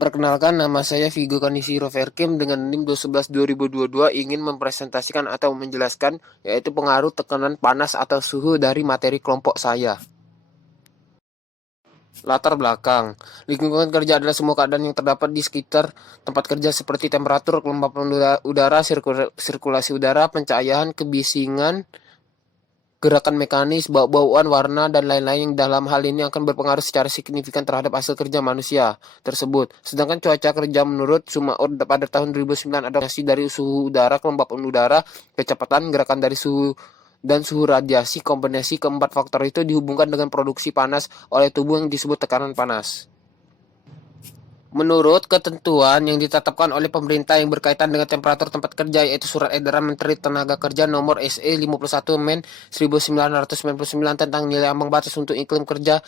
Perkenalkan, nama saya Vigo Kanisiro Verkim dengan NIM 211-2022 ingin mempresentasikan atau menjelaskan yaitu pengaruh tekanan panas atau suhu dari materi kelompok saya. Latar belakang, lingkungan kerja adalah semua keadaan yang terdapat di sekitar tempat kerja seperti temperatur, kelembapan udara, sirkulasi udara, pencahayaan, kebisingan, gerakan mekanis, bau-bauan, warna, dan lain-lain yang dalam hal ini akan berpengaruh secara signifikan terhadap hasil kerja manusia tersebut. Sedangkan cuaca kerja menurut Sumaud pada tahun 2009 adaptasi dari suhu udara, kelembapan udara, kecepatan, gerakan dari suhu dan suhu radiasi. Kombinasi keempat faktor itu dihubungkan dengan produksi panas oleh tubuh yang disebut tekanan panas. Menurut ketentuan yang ditetapkan oleh pemerintah yang berkaitan dengan temperatur tempat kerja, yaitu Surat Edaran Menteri Tenaga Kerja Nomor SE 51 Men 1999 tentang nilai ambang batas untuk iklim kerja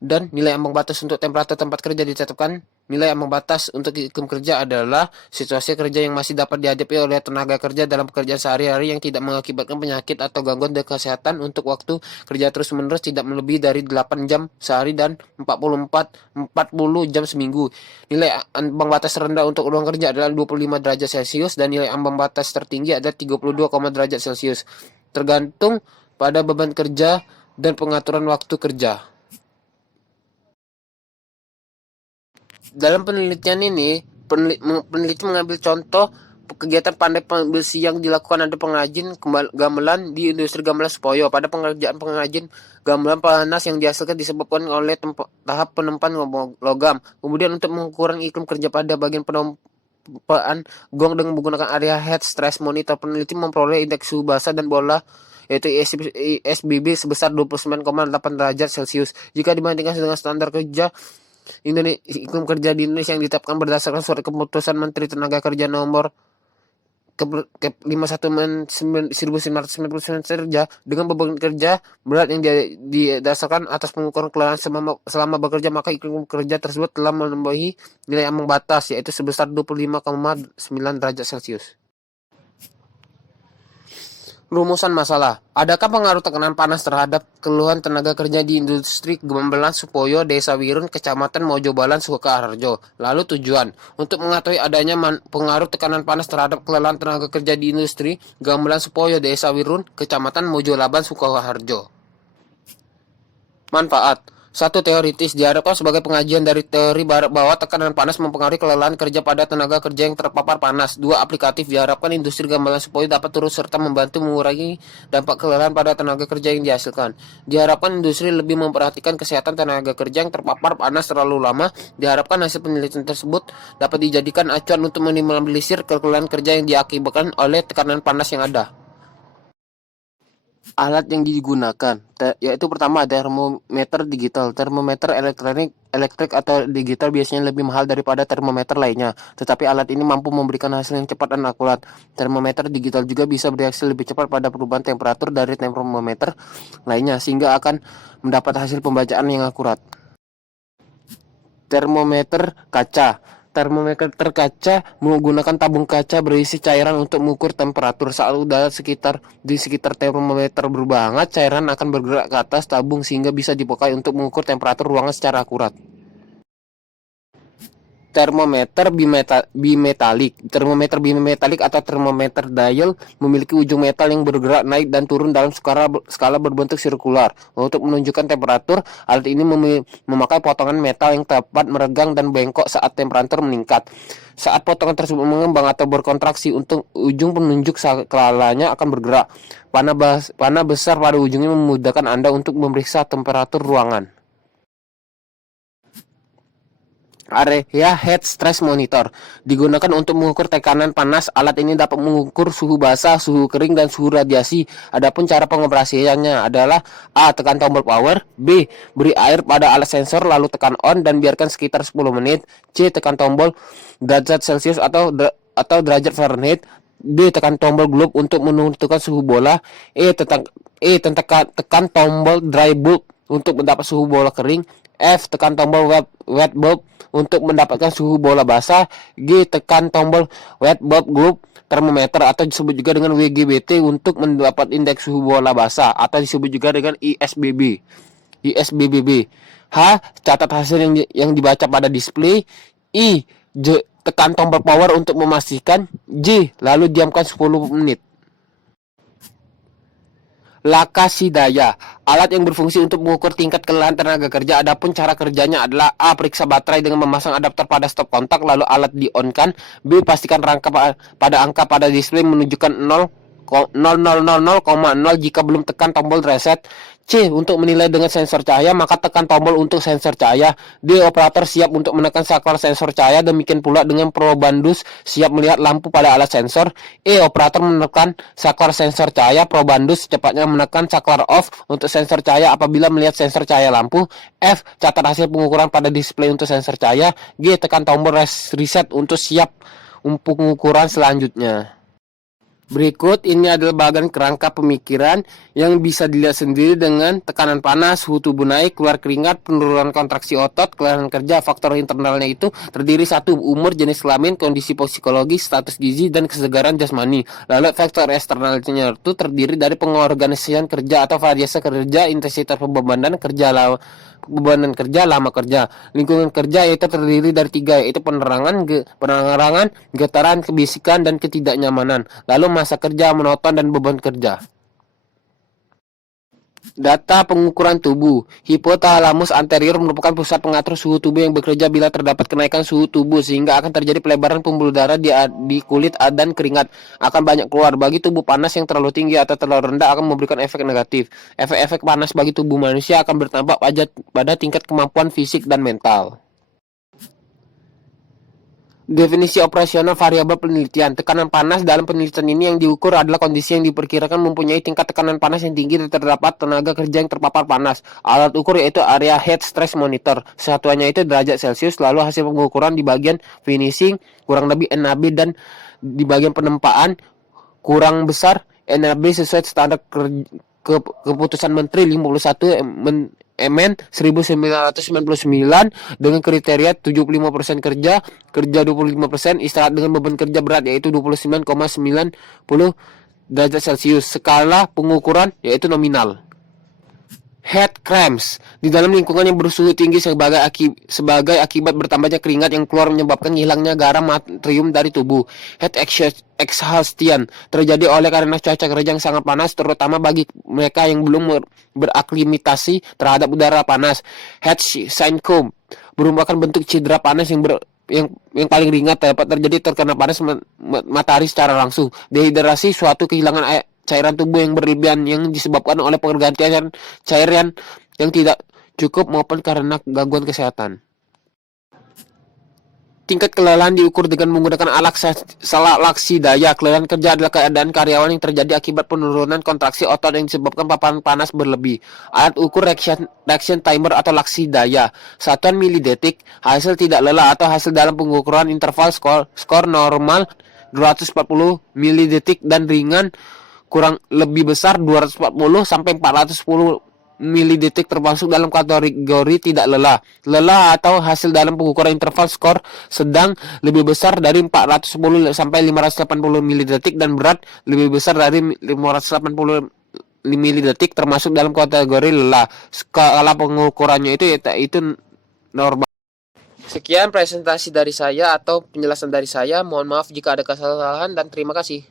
dan nilai ambang batas untuk temperatur tempat kerja, ditetapkan nilai ambang batas untuk iklim kerja adalah situasi kerja yang masih dapat dihadapi oleh tenaga kerja dalam pekerjaan sehari-hari yang tidak mengakibatkan penyakit atau gangguan kesehatan untuk waktu kerja terus-menerus tidak melebihi dari 8 jam sehari dan 40 jam seminggu. Nilai ambang batas rendah untuk ruang kerja adalah 25 derajat Celcius dan nilai ambang batas tertinggi adalah 32, derajat Celcius, tergantung pada beban kerja dan pengaturan waktu kerja. Dalam penelitian ini, peneliti mengambil contoh kegiatan pandai besi yang dilakukan ada pengrajin gamelan di industri gamelan Supoyo. Pada pengerjaan pengrajin gamelan, panas yang dihasilkan disebabkan oleh tahap penempan logam. Kemudian untuk mengukur iklim kerja pada bagian penempaan gong dengan menggunakan area heat stress monitor, peneliti memperoleh indeks suhu basah dan bola yaitu ISBB sebesar 29,8 derajat Celcius. Jika dibandingkan dengan standar kerja iklim kerja di Indonesia yang ditetapkan berdasarkan surat keputusan Menteri Tenaga Kerja Nomor 51 1999 kerja dengan beban kerja berat yang didasarkan atas pengukuran kelelahan selama bekerja, maka iklim kerja tersebut telah melebihi nilai ambang batas yaitu sebesar 25,9 derajat Celcius. Rumusan masalah. Adakah pengaruh tekanan panas terhadap keluhan tenaga kerja di industri gamelan Supoyo, Desa Wirun, Kecamatan Mojobalan, Sukoharjo? Lalu tujuan. Untuk mengetahui adanya pengaruh tekanan panas terhadap kelelahan tenaga kerja di industri gamelan Supoyo, Desa Wirun, Kecamatan Mojolaban, Sukoharjo. Manfaat. Satu, teoritis. Diharapkan sebagai pengajian dari teori bahwa tekanan panas mempengaruhi kelelahan kerja pada tenaga kerja yang terpapar panas. Dua, aplikatif. Diharapkan industri gamelan Supoyo dapat turut serta membantu mengurangi dampak kelelahan pada tenaga kerja yang dihasilkan. Diharapkan industri lebih memperhatikan kesehatan tenaga kerja yang terpapar panas terlalu lama. Diharapkan hasil penelitian tersebut dapat dijadikan acuan untuk meminimalisir kelelahan kerja yang diakibatkan oleh tekanan panas yang ada. Alat yang digunakan yaitu pertama termometer digital. Termometer elektrik atau digital biasanya lebih mahal daripada termometer lainnya, tetapi alat ini mampu memberikan hasil yang cepat dan akurat. Termometer digital juga bisa bereaksi lebih cepat pada perubahan temperatur dari termometer lainnya sehingga akan mendapat hasil pembacaan yang akurat. Termometer kaca. Termometer kaca menggunakan tabung kaca berisi cairan untuk mengukur temperatur. Saat udara di sekitar termometer berubah hangat, cairan akan bergerak ke atas tabung sehingga bisa dipakai untuk mengukur temperatur ruangan secara akurat. Termometer bimetalik. Termometer bimetalik atau termometer dial memiliki ujung metal yang bergerak naik dan turun dalam skala berbentuk sirkular. Untuk menunjukkan temperatur, alat ini memakai potongan metal yang tepat meregang dan bengkok saat temperatur meningkat. Saat potongan tersebut mengembang atau berkontraksi, untuk ujung penunjuk skalanya akan bergerak. Panah besar pada ujungnya memudahkan Anda untuk memeriksa temperatur ruangan. Area heat stress monitor digunakan untuk mengukur tekanan panas. Alat ini dapat mengukur suhu basah, suhu kering, dan suhu radiasi. Adapun cara pengoperasiannya adalah A. Tekan tombol power. B. Beri air pada alat sensor lalu tekan on dan biarkan sekitar 10 menit. C. Tekan tombol derajat Celcius atau derajat Fahrenheit. D. Tekan tombol globe untuk menentukan suhu bola. Tekan tombol dry bulb untuk mendapat suhu bola kering. F. Tekan tombol wet bulb untuk mendapatkan suhu bola basah. G. Tekan tombol wet bulb globe thermometer atau disebut juga dengan WGBT untuk mendapat indeks suhu bola basah atau disebut juga dengan ISBB. H. Catat hasil yang dibaca pada display. I. Tekan tombol power untuk memastikan. J. Lalu diamkan 10 menit. Lakasidaya, alat yang berfungsi untuk mengukur tingkat kelelahan tenaga kerja. Adapun cara kerjanya adalah A. Periksa baterai dengan memasang adapter pada stop kontak, lalu alat di-on-kan. B. Pastikan rangka pada angka pada display menunjukkan 0,000,0 jika belum tekan tombol reset. C. Untuk menilai dengan sensor cahaya, maka tekan tombol untuk sensor cahaya. D. Operator siap untuk menekan saklar sensor cahaya, demikian pula dengan probandus siap melihat lampu pada alat sensor. E. Operator menekan saklar sensor cahaya, probandus secepatnya menekan saklar off untuk sensor cahaya apabila melihat sensor cahaya lampu. F. Catat hasil pengukuran pada display untuk sensor cahaya. G. Tekan tombol reset untuk siap pengukuran selanjutnya. Berikut ini adalah bagian kerangka pemikiran yang bisa dilihat sendiri dengan tekanan panas, suhu tubuh naik, keluar keringat, penurunan kontraksi otot, kelelahan kerja. Faktor internalnya itu terdiri 1. Umur, jenis kelamin, kondisi psikologis, status gizi, dan kesegaran jasmani. Lalu faktor eksternalnya itu terdiri dari pengorganisasian kerja atau variasi kerja, intensitas bebanan kerja, bebanan kerja, lama kerja. Lingkungan kerja yaitu terdiri dari 3, yaitu penerangan, getaran, kebisikan, dan ketidaknyamanan. Lalu masa kerja, monoton, dan beban kerja. Data pengukuran tubuh. Hipotalamus anterior merupakan pusat pengatur suhu tubuh yang bekerja bila terdapat kenaikan suhu tubuh, sehingga akan terjadi pelebaran pembuluh darah di kulit dan keringat akan banyak keluar. Bagi tubuh panas yang terlalu tinggi atau terlalu rendah akan memberikan efek negatif. Efek-efek panas bagi tubuh manusia akan berdampak pada tingkat kemampuan fisik dan mental. Definisi operasional variabel penelitian. Tekanan panas dalam penelitian ini yang diukur adalah kondisi yang diperkirakan mempunyai tingkat tekanan panas yang tinggi dan terdapat tenaga kerja yang terpapar panas. Alat ukur yaitu area heat stress monitor. Satuannya itu derajat Celcius. Lalu hasil pengukuran di bagian finishing kurang lebih NAB, dan di bagian penempaan kurang besar NAB sesuai standar keputusan Menteri 51 MN 1999 dengan kriteria 75% kerja 25%, istirahat dengan beban kerja berat yaitu 29,90 derajat Celcius. Skala pengukuran yaitu nominal. Head cramps di dalam lingkungan yang bersuhu tinggi sebagai akibat bertambahnya keringat yang keluar menyebabkan hilangnya garam natrium dari tubuh. Head exhaustion terjadi oleh karena cuaca kerja yang sangat panas, terutama bagi mereka yang belum beraklimatasi terhadap udara panas. Head syncope merupakan bentuk cedera panas yang paling ringan dapat terjadi terkena panas matahari secara langsung. Dehidrasi, suatu kehilangan cairan tubuh yang berlebihan yang disebabkan oleh pergantian cairan yang tidak cukup maupun karena gangguan kesehatan. Tingkat kelelahan diukur dengan menggunakan alat laksidaya. Kelelahan kerja adalah keadaan karyawan yang terjadi akibat penurunan kontraksi otot yang disebabkan paparan panas berlebih. Alat ukur reaction timer atau laksidaya. Satuan milidetik, hasil tidak lelah atau hasil dalam pengukuran interval skor normal 240 milidetik dan ringan kurang lebih besar 240 sampai 410 milidetik termasuk dalam kategori tidak lelah. Lelah atau hasil dalam pengukuran interval skor sedang lebih besar dari 410 sampai 580 milidetik dan berat lebih besar dari 580 milidetik termasuk dalam kategori lelah. Skala pengukurannya itu normal. Sekian presentasi dari saya atau penjelasan dari saya. Mohon maaf jika ada kesalahan dan terima kasih.